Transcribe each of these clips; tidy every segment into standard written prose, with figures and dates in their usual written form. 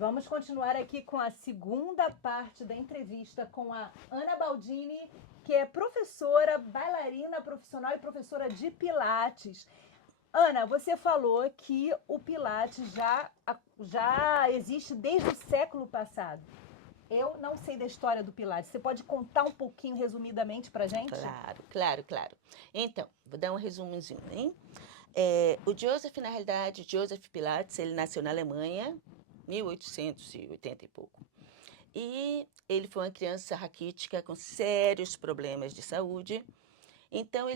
Vamos continuar aqui com a segunda parte da entrevista com a Ana Baldini, que é professora, bailarina profissional e professora de Pilates. Ana, você falou que o Pilates já existe desde o século passado. Eu não sei da história do Pilates. Você pode contar um pouquinho, resumidamente, pra gente? Claro. Então, vou dar um resumozinho, hein? O Joseph, na realidade, Joseph Pilates, ele nasceu na Alemanha, 1880 e pouco. E ele foi uma criança raquítica com sérios problemas de saúde. Então,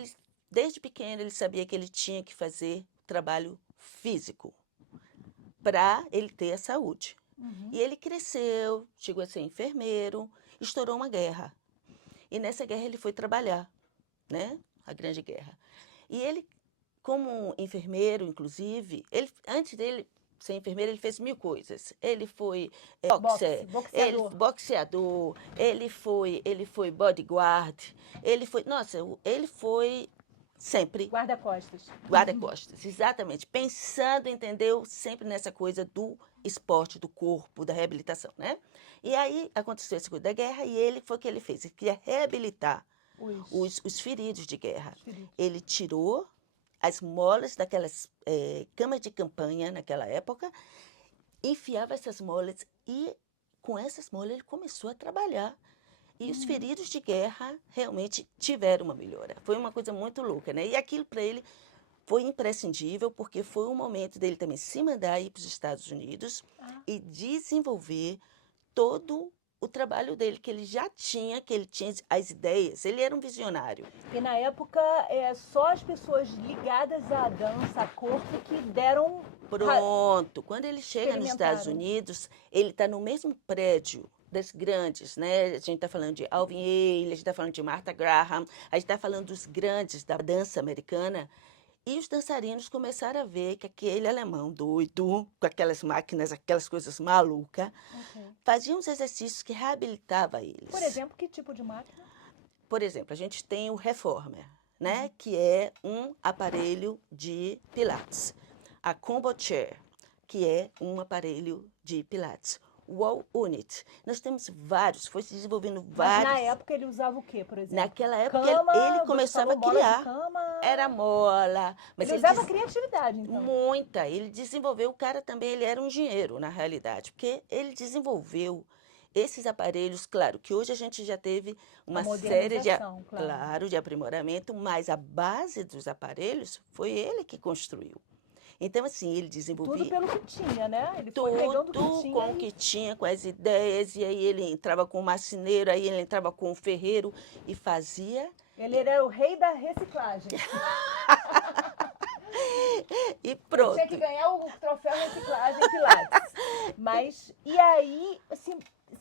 desde pequeno, ele sabia que ele tinha que fazer trabalho físico para ele ter a saúde. E ele cresceu, chegou a ser enfermeiro, estourou uma guerra. E nessa guerra ele foi trabalhar, né? A Grande Guerra. E ele, como enfermeiro, inclusive, antes dele ser enfermeiro, ele fez 1000 coisas. Ele foi boxeador, ele foi bodyguard, ele foi sempre Guarda-costas. guarda-costas, exatamente, pensando, entendeu, sempre nessa coisa do esporte, do corpo, da reabilitação, né? E aí aconteceu essa coisa da guerra e ele foi o que ele fez, ele queria reabilitar os feridos de guerra. Ele tirou as molas daquelas camas de campanha naquela época, enfiava essas molas e com essas molas ele começou a trabalhar. E os feridos de guerra realmente tiveram uma melhora. Foi uma coisa muito louca, né? E aquilo para ele foi imprescindível, porque foi um momento dele também se mandar ir para os Estados Unidos e desenvolver todo o trabalho dele, que ele tinha as ideias, ele era um visionário. E na época, só as pessoas ligadas à dança, a corpo, que deram... Pronto, quando ele chega nos Estados Unidos, ele está no mesmo prédio das grandes, né? A gente está falando de Alvin Ailey, a gente está falando de Martha Graham, a gente está falando dos grandes da dança americana. E os dançarinos começaram a ver que aquele alemão doido, com aquelas máquinas, aquelas coisas malucas, fazia uns exercícios que reabilitavam eles. Por exemplo, que tipo de máquina? Por exemplo, a gente tem o Reformer, né? Que é um aparelho de Pilates. A Combo Chair, que é um aparelho de Pilates. Wall Unit. Nós temos vários, foi se desenvolvendo vários. Mas na época ele usava o quê, por exemplo? Naquela época cama, ele começava a criar. Era mola. Mas ele usava criatividade, então. Muita. Ele desenvolveu, o cara também, ele era um engenheiro, na realidade, porque ele desenvolveu esses aparelhos, claro, que hoje a gente já teve uma série de aprimoramento, mas a base dos aparelhos foi ele que construiu. Então, assim, ele desenvolvia... Tudo pelo que tinha, né? Ele foi pegando o que tinha. Com o que tinha, com as ideias, e aí ele entrava com o marceneiro, aí ele entrava com o ferreiro e fazia... Ele era o rei da reciclagem. E pronto. Ele tinha que ganhar o troféu reciclagem Pilates. Mas, e aí,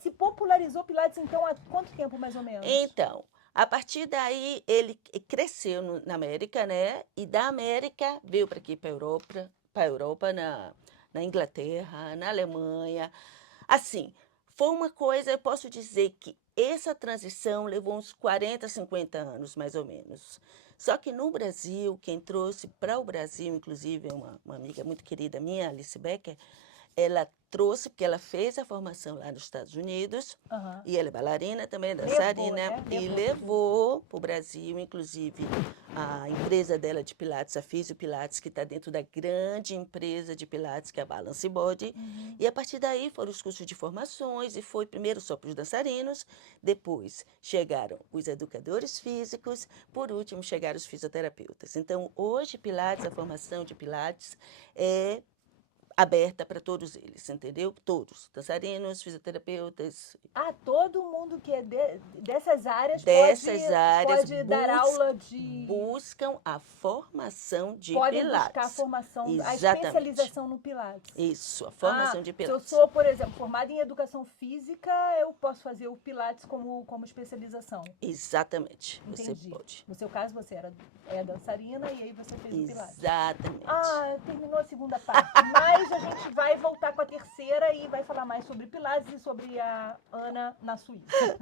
se popularizou Pilates, então, há quanto tempo, mais ou menos? Então, a partir daí, ele cresceu na América, né? E da América veio para aqui, para a Europa, na Inglaterra, na Alemanha. Assim, foi uma coisa, eu posso dizer que essa transição levou uns 40, 50 anos, mais ou menos. Só que no Brasil, quem trouxe para o Brasil, inclusive, é uma amiga muito querida minha, Alice Becker, ela trouxe, porque ela fez a formação lá nos Estados Unidos, e ela é bailarina também, dançarina, e levou para o Brasil, inclusive, a empresa dela de Pilates, a Físio Pilates, que está dentro da grande empresa de Pilates, que é a Balance Body, e a partir daí foram os cursos de formações, e foi primeiro só para os dançarinos, depois chegaram os educadores físicos, por último chegaram os fisioterapeutas. Então, hoje, Pilates, a formação de Pilates é aberta para todos eles, entendeu? Todos, dançarinos, fisioterapeutas. Todo mundo que é dessas áreas pode dar aula de... Buscam a formação de Podem Pilates. buscar a formação, a especialização no Pilates. Isso, a formação de Pilates. Se eu sou, por exemplo, formada em educação física, eu posso fazer o Pilates como especialização. Exatamente, Entendi. você pode. No seu caso, você é dançarina e aí você fez o Pilates. Exatamente. Terminou a segunda parte. Mas a gente vai voltar com a terceira e vai falar mais sobre Pilates e sobre a Ana na Suíça.